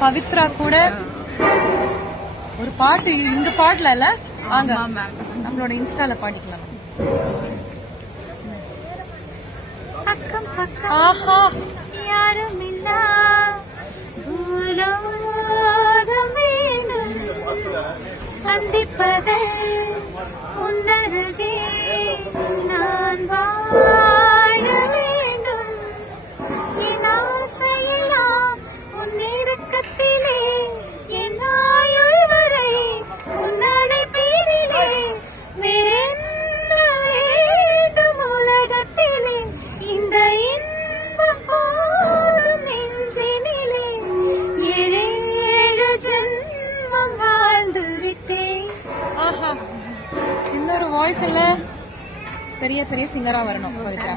பவித்ரா கூட ஒரு பாட்டு, இந்த பாட்டுல இல்ல, வாங்க நம்மளோட இன்ஸ்டால பாடிக்கலாம். அக்கம் பக்கம் ஆஹா, யாரும் இல்லா பூலோகம் வேண்டும், சந்திப்பதை உன்னருகே நான் வாழ வேண்டும், என் ஆசையெல்லாம் உன் நெருக்கத்திலே, என் ஆயுள் வரை உன்னனை பேரிலே, வேறென்ன வேண்டும் உலகத்திலே, இந்த இன்பம் போதும் நெஞ்சினிலே, ஏழேழு ஜென்மம் வாழ்ந்து விட்டேன். ஆஹா, இன்னொரு வாய்ஸ் இல்ல, பெரிய பெரிய சிங்கரா வரணும் பவித்ரா.